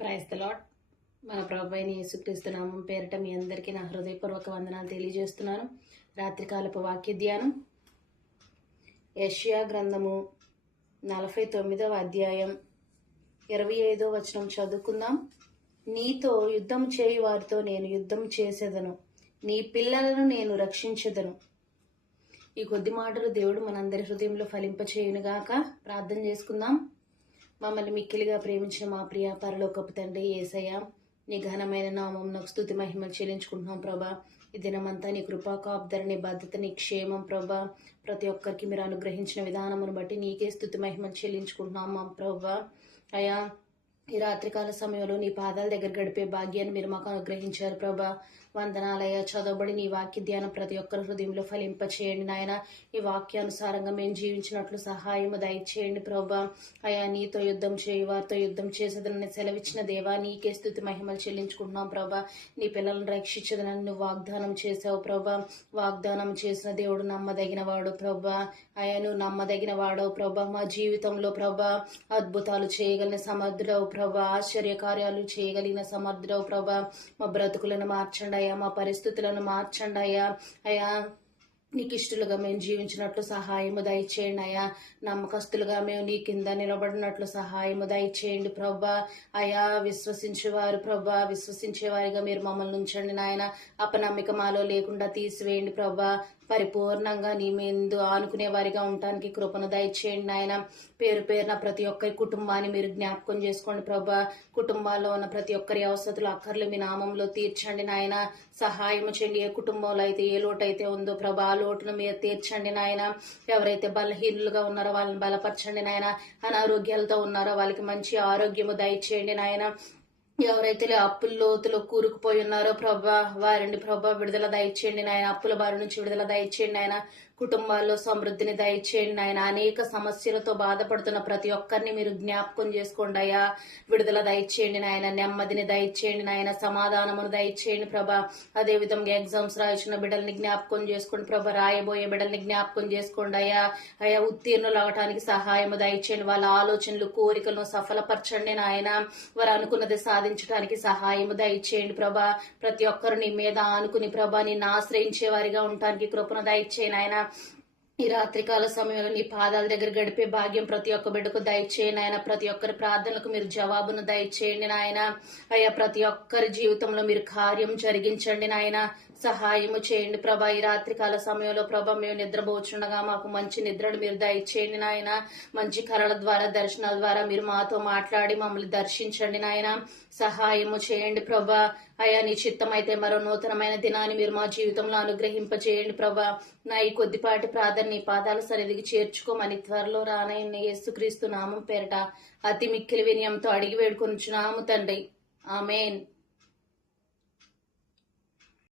Price the మన ప్రభుని యేసుక్రీస్తునామం యేసుక్రీస్తు నామం పేరిట మీ అందరికీ నా హృదయపూర్వక వందనాలు తెలియజేస్తున్నాను. రాత్రికాలపు వాక్య ధ్యానం. యష్యా గ్రంథము నలభై తొమ్మిదవ అధ్యాయం ఇరవై ఐదో వచనం చదువుకుందాం. నీతో యుద్ధం చేయి వారితో నేను యుద్ధం చేసేదను. నీ పిల్లలను నేను రక్షించదను. ఈ కొద్ది మాటలు దేవుడు మనందరి హృదయంలో ఫలింపచేయునుగాక ప్రార్థన చేసుకుందాం. మమ్మల్ని మిక్కిలిగా ప్రేమించిన మా ప్రియ పరలోకపు తండ్రి ఏసయ్య నీ ఘనమైన నామం నాకు స్థుతి మహిమలు చెల్లించుకుంటున్నాం ప్రభా. ఈ దినమంతా నీ కృపా కాపుదర భద్రత నీ క్షేమం ప్రభా. ప్రతి ఒక్కరికి మీరు అనుగ్రహించిన విధానమును బట్టి నీకే స్థుతి మహిమలు చెల్లించుకుంటున్నాం మా ప్రభా. అయా ఈ రాత్రికాల సమయంలో నీ పాదాల దగ్గర గడిపే భాగ్యాన్ని మీరు మాకు అనుగ్రహించారు ప్రభా. వందనాలయ చదవబడి నీ వాక్య ధ్యానం ప్రతి ఒక్కరి హృదయంలో ఫలింప చేయండి నాయన. ఈ వాక్యానుసారంగా మేము జీవించినట్లు సహాయము దయచేయండి ప్రభా. అయా నీతో యుద్ధం చేయి వారితో యుద్ధం చేసేదని సెలవిచ్చిన దేవా నీకే స్థుతి మహిమలు చెల్లించుకుంటున్నాం ప్రభా. నీ పిల్లలను రక్షించదనని నువ్వు వాగ్దానం చేసావు ప్రభా. వాగ్దానం చేసిన దేవుడు నమ్మదగిన వాడు ప్రభా. అయా నువ్వు నమ్మదగిన వాడవు ప్రభా. మా జీవితంలో ప్రభా అద్భుతాలు చేయగలిగిన సమర్థుడవు ప్రభా. ఆశ్చర్య కార్యాలు చేయగలిగిన సమర్థుడవు ప్రభా. మా బ్రతుకులను మార్చండి అయ్యా మా పరిస్థితులను మార్చండి అయ్యా. అయ్యా నీకు ఇష్టలుగా మేము జీవించినట్లు సహాయము దయచేయండి అయ్యా. నమ్మకస్తులుగా మేము నీ కింద నిలబడినట్లు సహాయము దయచేయండి ప్రభా. అయా విశ్వసించేవారు ప్రభా. విశ్వసించేవారిగా మీరు మమ్మల్ని ఉంచండి నాయన. అపనమ్మిక మాలో లేకుండా తీసివేయండి ప్రభా. పరిపూర్ణంగా నీ మీందు ఆనుకునే వారిగా ఉండటానికి కృపను దయచేయండి నాయన. పేరు పేరున ప్రతి ఒక్కరి కుటుంబాన్ని మీరు జ్ఞాపకం చేసుకోండి ప్రభా. కుటుంబాల్లో ఉన్న ప్రతి ఒక్కరి అవసరతులు అక్కర్లు మీ నామంలో తీర్చండి నాయన. సహాయం చేయండి. ఏ కుటుంబంలో అయితే ఏ లోటు అయితే ఉందో ప్రభాలు లోటును మీరు తీర్చండి నాయన. ఎవరైతే బలహీనులుగా ఉన్నారో వాళ్ళని బలపరచండి నాయన. అనారోగ్యాలతో ఉన్నారో వాళ్ళకి మంచి ఆరోగ్యము దయచేయండి నాయన. ఎవరైతే అప్పుల లోతులో కూరుకుపోయి ఉన్నారో ప్రభా వారిని ప్రభా విడుదల దయచేయండి నాయన. అప్పుల బారి నుంచి విడుదల దయచేయండి నాయన. కుటుంబాల్లో సమృద్ధిని దయచేయండి ఆయన అనేక సమస్యలతో బాధపడుతున్న ప్రతి ఒక్కరిని మీరు జ్ఞాపకం చేసుకోండి అయ్యా. విడుదల దయచేయండి నాయన. నెమ్మదిని దయచేయండి నాయన. సమాధానమును దయచేయండి ప్రభా. అదే విధంగా ఎగ్జామ్స్ రాయించిన బిడ్డల్ని జ్ఞాపకం చేసుకోండి ప్రభా. రాయబోయే బిడ్డల్ని జ్ఞాపకం చేసుకోండి అయ్యా. అయ్యా ఉత్తీర్ణులు అవటానికి సహాయము దయచేయండి. వాళ్ళ ఆలోచనలు కోరికలను సఫలపరచండి నాయన. వారు అనుకున్నది సాధించడానికి సహాయము దయచేయండి ప్రభా. ప్రతి ఒక్కరు నీ మీద ఆనుకుని ప్రభా నిన్ను ఆశ్రయించే వారిగా ఉండటానికి కృపను దయచేయండి ఆయన sea, ఈ రాత్రికాల సమయంలో నీ పాదాల దగ్గర గడిపే భాగ్యం ప్రతి ఒక్క బిడ్డకు దయచేయండి ఆయన ప్రతి ఒక్కరి ప్రార్థనలకు మీరు జవాబును దయచేయండి నాయన. అయ్యా ప్రతి ఒక్కరి జీవితంలో మీరు కార్యం జరిగించండి నాయన. సహాయము చేయండి ప్రభా. ఈ రాత్రికాల సమయంలో ప్రభా మేము నిద్రపోచుండగా మాకు మంచి నిద్రను మీరు దయచేయండి నాయన. మంచి కళల ద్వారా దర్శనాల ద్వారా మీరు మాతో మాట్లాడి మమ్మల్ని దర్శించండి నాయన. సహాయము చేయండి ప్రభా. అయా నీ చిత్తం అయితే మరో నూతనమైన దినాన్ని మీరు మా జీవితంలో అనుగ్రహింపచేయండి ప్రభా. నా ఈ కొద్దిపాటి ప్రార్థన నీ పాదాల సన్నిధికి చేర్చుకోమని త్వరలో రానయ్య యేసుక్రీస్తు నామం పేరట అతి మిక్కిలి వినయంతో అడిగి వేడుకొనుచున్నాము తండ్రి. ఆమెన్.